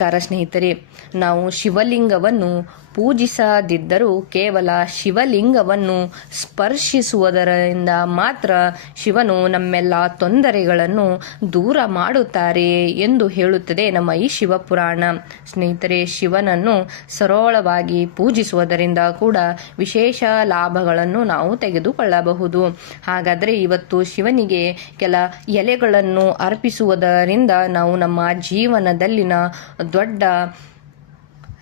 ನಮಸ್ಕಾರ ಸ್ನೇಹಿತರೆ. ನಾವು ಶಿವಲಿಂಗವನ್ನು ಪೂಜಿಸದಿದ್ದರೂ ಕೇವಲ ಶಿವಲಿಂಗವನ್ನು ಸ್ಪರ್ಶಿಸುವುದರಿಂದ ಮಾತ್ರ ಶಿವನು ನಮ್ಮೆಲ್ಲ ತೊಂದರೆಗಳನ್ನು ದೂರ ಮಾಡುತ್ತಾರೆ ಎಂದು ಹೇಳುತ್ತದೆ ನಮ್ಮ ಈ ಶಿವಪುರಾಣ. ಸ್ನೇಹಿತರೆ, ಶಿವನನ್ನು ಸರಳವಾಗಿ ಪೂಜಿಸುವುದರಿಂದ ಕೂಡ ವಿಶೇಷ ಲಾಭಗಳನ್ನು ನಾವು ತೆಗೆದುಕೊಳ್ಳಬಹುದು. ಹಾಗಾದರೆ ಇವತ್ತು ಶಿವನಿಗೆ ಕೆಲ ಎಲೆಗಳನ್ನು ಅರ್ಪಿಸುವುದರಿಂದ ನಾವು ನಮ್ಮ ಜೀವನದಲ್ಲಿನ ದೊಡ್ಡ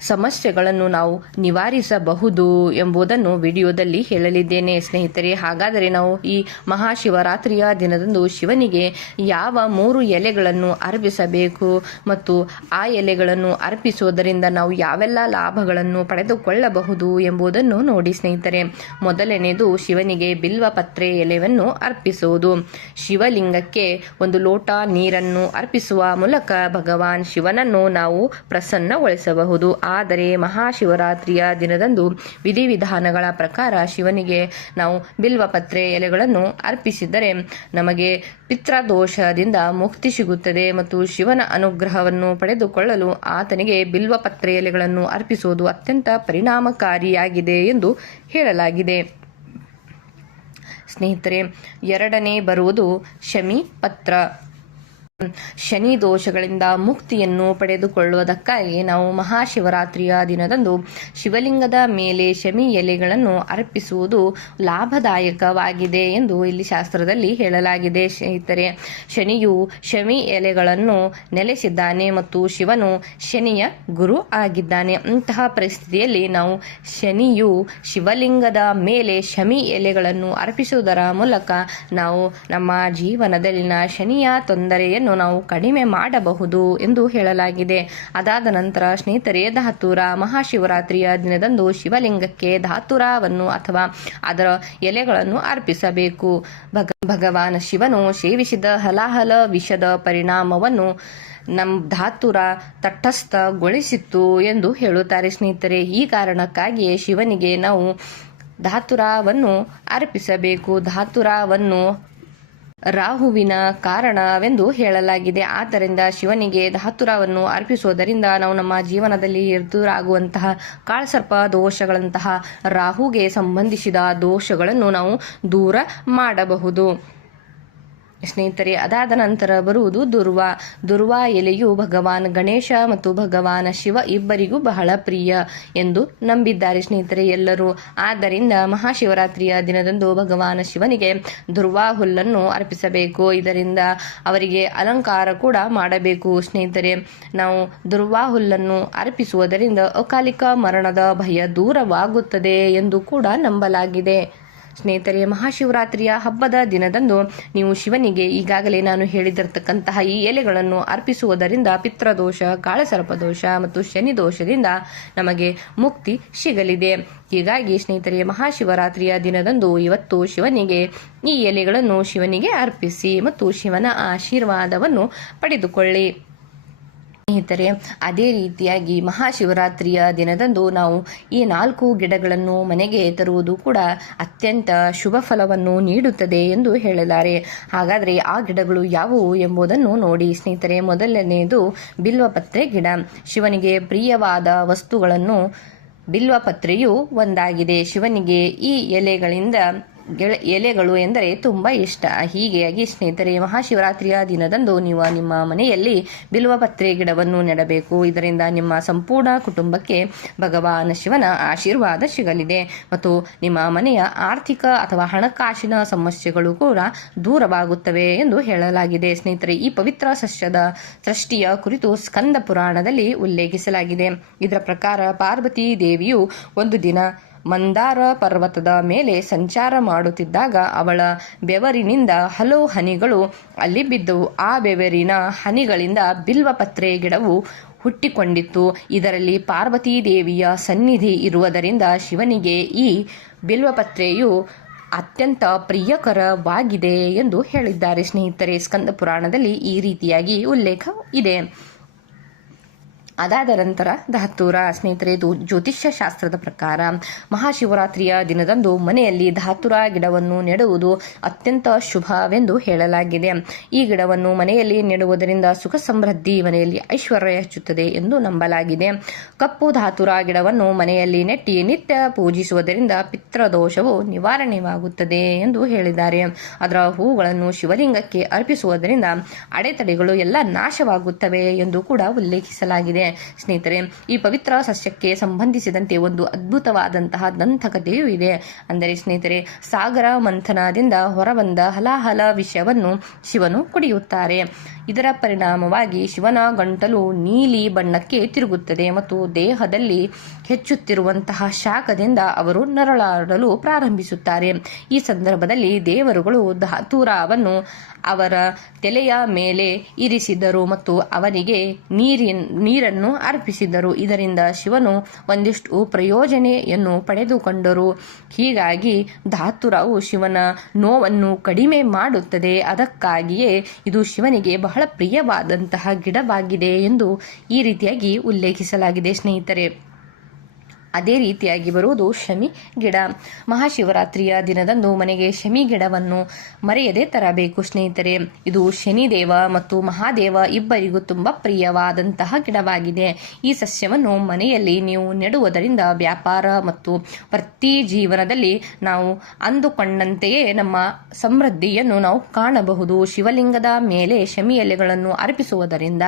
ಸಮಸ್ಯೆಗಳನ್ನು ನಾವು ನಿವಾರಿಸಬಹುದು ಎಂಬುದನ್ನು ವಿಡಿಯೋದಲ್ಲಿ ಹೇಳಲಿದ್ದೇನೆ. ಸ್ನೇಹಿತರೆ, ಹಾಗಾದರೆ ನಾವು ಈ ಮಹಾಶಿವರಾತ್ರಿಯ ದಿನದಂದು ಶಿವನಿಗೆ ಯಾವ ಮೂರು ಎಲೆಗಳನ್ನು ಅರ್ಪಿಸಬೇಕು ಮತ್ತು ಆ ಎಲೆಗಳನ್ನು ಅರ್ಪಿಸುವುದರಿಂದ ನಾವು ಯಾವೆಲ್ಲ ಲಾಭಗಳನ್ನು ಪಡೆದುಕೊಳ್ಳಬಹುದು ಎಂಬುದನ್ನು ನೋಡಿ ಸ್ನೇಹಿತರೆ. ಮೊದಲನೆಯದು ಶಿವನಿಗೆ ಬಿಲ್ವಪತ್ರೆ ಎಲೆಯನ್ನು ಅರ್ಪಿಸುವುದು. ಶಿವಲಿಂಗಕ್ಕೆ ಒಂದು ಲೋಟ ನೀರನ್ನು ಅರ್ಪಿಸುವ ಮೂಲಕ ಭಗವಾನ್ ಶಿವನನ್ನು ನಾವು ಪ್ರಸನ್ನಗೊಳಿಸಬಹುದು. ಆದರೆ ಮಹಾಶಿವರಾತ್ರಿಯ ದಿನದಂದು ವಿಧಿವಿಧಾನಗಳ ಪ್ರಕಾರ ಶಿವನಿಗೆ ನಾವು ಬಿಲ್ವಪತ್ರೆ ಎಲೆಗಳನ್ನು ಅರ್ಪಿಸಿದರೆ ನಮಗೆ ಪಿತ್ರದೋಷದಿಂದ ಮುಕ್ತಿ ಸಿಗುತ್ತದೆ ಮತ್ತು ಶಿವನ ಅನುಗ್ರಹವನ್ನು ಪಡೆದುಕೊಳ್ಳಲು ಆತನಿಗೆ ಬಿಲ್ವಪತ್ರೆ ಎಲೆಗಳನ್ನು ಅರ್ಪಿಸುವುದು ಅತ್ಯಂತ ಪರಿಣಾಮಕಾರಿಯಾಗಿದೆ ಎಂದು ಹೇಳಲಾಗಿದೆ. ಸ್ನೇಹಿತರೆ, ಎರಡನೇ ಬರುವುದು ಶಮಿ ಪತ್ರ. ಶನಿ ದೋಷಗಳಿಂದ ಮುಕ್ತಿಯನ್ನು ಪಡೆದುಕೊಳ್ಳುವುದಕ್ಕಾಗಿ ನಾವು ಮಹಾಶಿವರಾತ್ರಿಯ ದಿನದಂದು ಶಿವಲಿಂಗದ ಮೇಲೆ ಶಮಿ ಎಲೆಗಳನ್ನು ಅರ್ಪಿಸುವುದು ಲಾಭದಾಯಕವಾಗಿದೆ ಎಂದು ಇಲ್ಲಿ ಶಾಸ್ತ್ರದಲ್ಲಿ ಹೇಳಲಾಗಿದೆ. ಸ್ನೇಹಿತರೆ, ಶನಿಯು ಶಮಿ ಎಲೆಗಳನ್ನು ನೆಲೆಸಿದ್ದಾನೆ ಮತ್ತು ಶಿವನು ಶನಿಯ ಗುರು ಆಗಿದ್ದಾನೆ. ಅಂತಹ ಪರಿಸ್ಥಿತಿಯಲ್ಲಿ ನಾವು ಶನಿಯು ಶಿವಲಿಂಗದ ಮೇಲೆ ಶಮಿ ಎಲೆಗಳನ್ನು ಅರ್ಪಿಸುವುದರ ಮೂಲಕ ನಾವು ನಮ್ಮ ಜೀವನದಲ್ಲಿನ ಶನಿಯ ತೊಂದರೆಯನ್ನು ನಾವು ಕಡಿಮೆ ಮಾಡಬಹುದು ಎಂದು ಹೇಳಲಾಗಿದೆ. ಅದಾದ ನಂತರ ಸ್ನೇಹಿತರೆ, ಧಾತುರ ಮಹಾಶಿವರಾತ್ರಿಯ ದಿನದಂದು ಶಿವಲಿಂಗಕ್ಕೆ ಧಾತುರವನ್ನು ಅಥವಾ ಅದರ ಎಲೆಗಳನ್ನು ಅರ್ಪಿಸಬೇಕು. ಭಗ, ಭಗವಾನ್ ಶಿವನು ಸೇವಿಸಿದ ಹಲಾಹಲ ವಿಷದ ಪರಿಣಾಮವನ್ನು ನಮ್ಮ ಧಾತುರ ತಟಸ್ಥಗೊಳಿಸಿತ್ತು ಎಂದು ಹೇಳುತ್ತಾರೆ ಸ್ನೇಹಿತರೆ. ಈ ಕಾರಣಕ್ಕಾಗಿಯೇ ಶಿವನಿಗೆ ನಾವು ಧಾತುರವನ್ನು ಅರ್ಪಿಸಬೇಕು. ಧಾತುರವನ್ನು ರಾಹುವಿನ ಕಾರಣವೆಂದು ಹೇಳಲಾಗಿದೆ. ಆದ್ದರಿಂದ ಶಿವನಿಗೆ ಧಾತುರವನ್ನು ಅರ್ಪಿಸುವುದರಿಂದ ನಾವು ನಮ್ಮ ಜೀವನದಲ್ಲಿ ಎದುರಾಗುವಂತಹ ಕಾಳಸರ್ಪ ದೋಷಗಳಂತಹ ರಾಹುಗೆ ಸಂಬಂಧಿಸಿದ ದೋಷಗಳನ್ನು ನಾವು ದೂರ ಮಾಡಬಹುದು. ಸ್ನೇಹಿತರೆ, ಅದಾದ ನಂತರ ಬರುವುದು ದುರ್ವಾ. ದುರ್ವಾ ಎಲೆಯು ಭಗವಾನ್ ಗಣೇಶ ಮತ್ತು ಭಗವಾನ್ ಶಿವ ಇಬ್ಬರಿಗೂ ಬಹಳ ಪ್ರಿಯ ಎಂದು ನಂಬಿದ್ದಾರೆ ಸ್ನೇಹಿತರೆ ಎಲ್ಲರೂ. ಆದ್ದರಿಂದ ಮಹಾಶಿವರಾತ್ರಿಯ ದಿನದಂದು ಭಗವಾನ ಶಿವನಿಗೆ ದುರ್ವಾ ಹುಲ್ಲನ್ನು ಅರ್ಪಿಸಬೇಕು. ಇದರಿಂದ ಅವರಿಗೆ ಅಲಂಕಾರ ಕೂಡ ಮಾಡಬೇಕು ಸ್ನೇಹಿತರೆ. ನಾವು ದುರ್ವಾ ಹುಲ್ಲನ್ನು ಅರ್ಪಿಸುವುದರಿಂದ ಅಕಾಲಿಕ ಮರಣದ ಭಯ ದೂರವಾಗುತ್ತದೆ ಎಂದು ಕೂಡ ನಂಬಲಾಗಿದೆ. ಸ್ನೇಹಿತರೆ, ಮಹಾಶಿವರಾತ್ರಿಯ ಹಬ್ಬದ ದಿನದಂದು ನೀವು ಶಿವನಿಗೆ ಈಗಾಗಲೇ ನಾನು ಹೇಳಿದಿರತಕ್ಕಂತಹ ಈ ಎಲೆಗಳನ್ನು ಅರ್ಪಿಸುವುದರಿಂದ ಪಿತ್ರದೋಷ ಕಾಳಸರ್ಪದೋಷ ಮತ್ತು ಶನಿ ದೋಷದಿಂದ ನಮಗೆ ಮುಕ್ತಿ ಸಿಗಲಿದೆ. ಹೀಗಾಗಿ ಸ್ನೇಹಿತರೆ, ಮಹಾಶಿವರಾತ್ರಿಯ ದಿನದಂದು ಇವತ್ತು ಶಿವನಿಗೆ ಈ ಎಲೆಗಳನ್ನು ಶಿವನಿಗೆ ಅರ್ಪಿಸಿ ಮತ್ತು ಶಿವನ ಆಶೀರ್ವಾದವನ್ನು ಪಡೆದುಕೊಳ್ಳಿ. ಸ್ನೇಹಿತರೆ, ಅದೇ ರೀತಿಯಾಗಿ ಮಹಾಶಿವರಾತ್ರಿಯ ದಿನದಂದು ನಾವು ಈ ನಾಲ್ಕು ಗಿಡಗಳನ್ನು ಮನೆಗೆ ತರುವುದು ಕೂಡ ಅತ್ಯಂತ ಶುಭ ಫಲವನ್ನು ನೀಡುತ್ತದೆ ಎಂದು ಹೇಳಲಾರೆ ಹಾಗಾದರೆ ಆ ಗಿಡಗಳು ಯಾವುವು ಎಂಬುದನ್ನು ನೋಡಿ ಸ್ನೇಹಿತರೆ, ಮೊದಲನೆಯದು ಬಿಲ್ವಪತ್ರೆ ಗಿಡ. ಶಿವನಿಗೆ ಪ್ರಿಯವಾದ ವಸ್ತುಗಳನ್ನು ಬಿಲ್ವಪತ್ರೆಯು ಒಂದಾಗಿದೆ. ಶಿವನಿಗೆ ಈ ಎಲೆಗಳಿಂದ ಗೆಳ, ಎಲೆಗಳು ಎಂದರೆ ತುಂಬ ಇಷ್ಟ. ಹೀಗಾಗಿ ಸ್ನೇಹಿತರೆ, ಮಹಾಶಿವರಾತ್ರಿಯ ದಿನದಂದು ನೀವು ನಿಮ್ಮ ಮನೆಯಲ್ಲಿ ಬಿಲ್ವಪತ್ರೆ ಗಿಡವನ್ನು ನೆಡಬೇಕು. ಇದರಿಂದ ನಿಮ್ಮ ಸಂಪೂರ್ಣ ಕುಟುಂಬಕ್ಕೆ ಭಗವಾನ ಶಿವನ ಆಶೀರ್ವಾದ ಸಿಗಲಿದೆ. ಮತ್ತು ನಿಮ್ಮ ಮನೆಯ ಆರ್ಥಿಕ ಅಥವಾ ಹಣಕಾಸಿನ ಸಮಸ್ಯೆಗಳು ಕೂಡ ದೂರವಾಗುತ್ತವೆ ಎಂದು ಹೇಳಲಾಗಿದೆ. ಸ್ನೇಹಿತರೆ, ಈ ಪವಿತ್ರ ಸಸ್ಯದ ಸೃಷ್ಟಿಯ ಕುರಿತು ಸ್ಕಂದ ಪುರಾಣದಲ್ಲಿ ಉಲ್ಲೇಖಿಸಲಾಗಿದೆ. ಇದರ ಪ್ರಕಾರ ಪಾರ್ವತಿ ದೇವಿಯು ಒಂದು ದಿನ ಮಂದಾರ ಪರ್ವತದ ಮೇಲೆ ಸಂಚಾರ ಮಾಡುತ್ತಿದ್ದಾಗ ಅವಳ ಬೆವರಿನಿಂದ ಹಲವು ಹನಿಗಳು ಅಲ್ಲಿ ಬಿದ್ದವು. ಆ ಬೆವರಿನ ಹನಿಗಳಿಂದ ಬಿಲ್ವಪತ್ರೆ ಗಿಡವು ಹುಟ್ಟಿಕೊಂಡಿತ್ತು. ಇದರಲ್ಲಿ ಪಾರ್ವತೀ ದೇವಿಯ ಸನ್ನಿಧಿ ಇರುವುದರಿಂದ ಶಿವನಿಗೆ ಈ ಬಿಲ್ವಪತ್ರೆಯು ಅತ್ಯಂತ ಪ್ರಿಯಕರವಾಗಿದೆ ಎಂದು ಹೇಳಿದ್ದಾರೆ. ಸ್ನೇಹಿತರೆ ಸ್ಕಂದ ಪುರಾಣದಲ್ಲಿ ಈ ರೀತಿಯಾಗಿ ಉಲ್ಲೇಖ ಇದೆ. ಅದಾದ ನಂತರ ಧಾತೂರ ಸ್ನೇಹಿತರೆ ಜ್ಯೋತಿಷ್ಯ ಶಾಸ್ತ್ರದ ಪ್ರಕಾರ ಮಹಾಶಿವರಾತ್ರಿಯ ದಿನದಂದು ಮನೆಯಲ್ಲಿ ಧಾತುರ ಗಿಡವನ್ನು ನೆಡುವುದು ಅತ್ಯಂತ ಶುಭವೆಂದು ಹೇಳಲಾಗಿದೆ. ಈ ಗಿಡವನ್ನು ಮನೆಯಲ್ಲಿ ನೆಡುವುದರಿಂದ ಸುಖ ಸಮೃದ್ಧಿ ಮನೆಯಲ್ಲಿ ಐಶ್ವರ್ಯ ಹೆಚ್ಚುತ್ತದೆ ಎಂದು ನಂಬಲಾಗಿದೆ. ಕಪ್ಪು ಧಾತುರ ಗಿಡವನ್ನು ಮನೆಯಲ್ಲಿ ನೆಟ್ಟಿ ನಿತ್ಯ ಪೂಜಿಸುವುದರಿಂದ ಪಿತೃದೋಷವು ನಿವಾರಣೆಯಾಗುತ್ತದೆ ಎಂದು ಹೇಳಿದ್ದಾರೆ. ಅದರ ಹೂಗಳನ್ನು ಶಿವಲಿಂಗಕ್ಕೆ ಅರ್ಪಿಸುವುದರಿಂದ ಅಡೆತಡೆಗಳು ಎಲ್ಲ ನಾಶವಾಗುತ್ತವೆ ಎಂದು ಕೂಡ ಉಲ್ಲೇಖಿಸಲಾಗಿದೆ. ಸ್ನೇಹಿತರೆ, ಈ ಪವಿತ್ರ ಸಸ್ಯಕ್ಕೆ ಸಂಬಂಧಿಸಿದಂತೆ ಒಂದು ಅದ್ಭುತವಾದಂತಹ ದಂತಕಥೆಯೂ ಇದೆ. ಅಂದರೆ ಸ್ನೇಹಿತರೆ, ಸಾಗರ ಮಂಥನದಿಂದ ಹೊರಬಂದ ಹಲಾಹಲ ವಿಷಯವನ್ನು ಶಿವನು ಕುಡಿಯುತ್ತಾರೆ. ಇದರ ಪರಿಣಾಮವಾಗಿ ಶಿವನ ಗಂಟಲು ನೀಲಿ ಬಣ್ಣಕ್ಕೆ ತಿರುಗುತ್ತದೆ ಮತ್ತು ದೇಹದಲ್ಲಿ ಹೆಚ್ಚುತ್ತಿರುವಂತಹ ಶಾಖದಿಂದ ಅವರು ನರಳಾಡಲು ಪ್ರಾರಂಭಿಸುತ್ತಾರೆ. ಈ ಸಂದರ್ಭದಲ್ಲಿ ದೇವರುಗಳು ಧಾತುರಾವನ್ನು ಅವರ ತಲೆಯ ಮೇಲೆ ಇರಿಸಿದರು ಮತ್ತು ಅವನಿಗೆ ನೀರಿನ, ನೀರನ್ನು ಅರ್ಪಿಸಿದರು. ಇದರಿಂದ ಶಿವನು ಒಂದಿಷ್ಟು ಪ್ರಯೋಜನೆಯನ್ನು ಪಡೆದುಕೊಂಡರು. ಹೀಗಾಗಿ ಧಾತುರವು ಶಿವನ ನೋವನ್ನು ಕಡಿಮೆ ಮಾಡುತ್ತದೆ. ಅದಕ್ಕಾಗಿಯೇ ಇದು ಶಿವನಿಗೆ ಬಹಳ ಪ್ರಿಯವಾದಂತಹ ಗಿಡವಾಗಿದೆ ಎಂದು ಈ ರೀತಿಯಾಗಿ ಉಲ್ಲೇಖಿಸಲಾಗಿದೆ ಸ್ನೇಹಿತರೆ. ಅದೇ ರೀತಿಯಾಗಿ ಬರುವುದು ಶಮಿ ಗಿಡ. ಮಹಾಶಿವರಾತ್ರಿಯ ದಿನದಂದು ಮನೆಗೆ ಶಮಿ ಗಿಡವನ್ನು ಮರೆಯದೆ ತರಬೇಕು ಸ್ನೇಹಿತರೆ. ಇದು ಶನಿದೇವ ಮತ್ತು ಮಹಾದೇವ ಇಬ್ಬರಿಗೂ ತುಂಬ ಪ್ರಿಯವಾದಂತಹ ಗಿಡವಾಗಿದೆ. ಈ ಸಸ್ಯವನ್ನು ಮನೆಯಲ್ಲಿ ನೀವು ನೆಡುವುದರಿಂದ ವ್ಯಾಪಾರ ಮತ್ತು ಪ್ರತಿ ಜೀವನದಲ್ಲಿ ನಾವು ಅಂದುಕೊಂಡಂತೆಯೇ ನಮ್ಮ ಸಮೃದ್ಧಿಯನ್ನು ನಾವು ಕಾಣಬಹುದು. ಶಿವಲಿಂಗದ ಮೇಲೆ ಶಮಿ ಎಲೆಗಳನ್ನು ಅರ್ಪಿಸುವುದರಿಂದ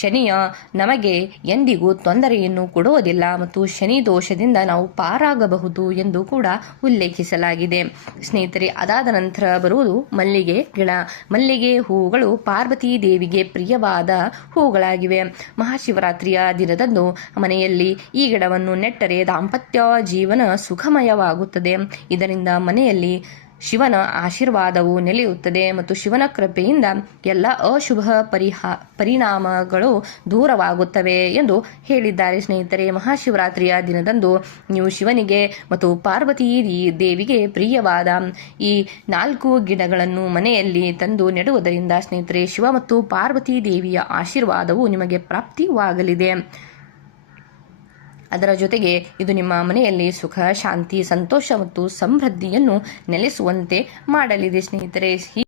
ಶನಿಯ ನಮಗೆ ಎಂದಿಗೂ ತೊಂದರೆಯನ್ನು ಕೊಡುವುದಿಲ್ಲ ಮತ್ತು ಶನಿ ದೋಷದಿಂದ ನಾವು ಪಾರಾಗಬಹುದು ಎಂದು ಕೂಡ ಉಲ್ಲೇಖಿಸಲಾಗಿದೆ. ಸ್ನೇಹಿತರೆ, ಅದಾದ ನಂತರ ಬರುವುದು ಮಲ್ಲಿಗೆ ಗಿಡ ಮಲ್ಲಿಗೆ ಹೂಗಳು ಪಾರ್ವತಿ ದೇವಿಗೆ ಪ್ರಿಯವಾದ ಹೂಗಳಾಗಿವೆ ಮಹಾಶಿವರಾತ್ರಿಯ ದಿನದಂದು ಮನೆಯಲ್ಲಿ ಈ ಗಿಡವನ್ನು ನೆಟ್ಟರೆ ದಾಂಪತ್ಯ ಜೀವನ ಸುಖಮಯವಾಗುತ್ತದೆ. ಇದರಿಂದ ಮನೆಯಲ್ಲಿ ಶಿವನ ಆಶೀರ್ವಾದವು ನೆಲೆಯುತ್ತದೆ ಮತ್ತು ಶಿವನ ಕೃಪೆಯಿಂದ ಎಲ್ಲ ಅಶುಭ ಪರಿಹಾ, ಪರಿಣಾಮಗಳು ದೂರವಾಗುತ್ತವೆ ಎಂದು ಹೇಳಿದ್ದಾರೆ. ಸ್ನೇಹಿತರೆ, ಮಹಾಶಿವರಾತ್ರಿಯ ದಿನದಂದು ನೀವು ಶಿವನಿಗೆ ಮತ್ತು ಪಾರ್ವತಿ ದೇವಿಗೆ ಪ್ರಿಯವಾದ ಈ ನಾಲ್ಕು ಗಿಡಗಳನ್ನು ಮನೆಯಲ್ಲಿ ತಂದು ನೆಡುವುದರಿಂದ ಸ್ನೇಹಿತರೆ, ಶಿವ ಮತ್ತು ಪಾರ್ವತಿ ದೇವಿಯ ಆಶೀರ್ವಾದವು ನಿಮಗೆ ಪ್ರಾಪ್ತಿವಾಗಲಿದೆ. ಅದರ ಜೊತೆಗೆ ಇದು ನಿಮ್ಮ ಮನೆಯಲ್ಲಿ ಸುಖ ಶಾಂತಿ ಸಂತೋಷ ಮತ್ತು ಸಮೃದ್ಧಿಯನ್ನು ನೆಲೆಸುವಂತೆ ಮಾಡಲಿದೆ ಸ್ನೇಹಿತರೆ.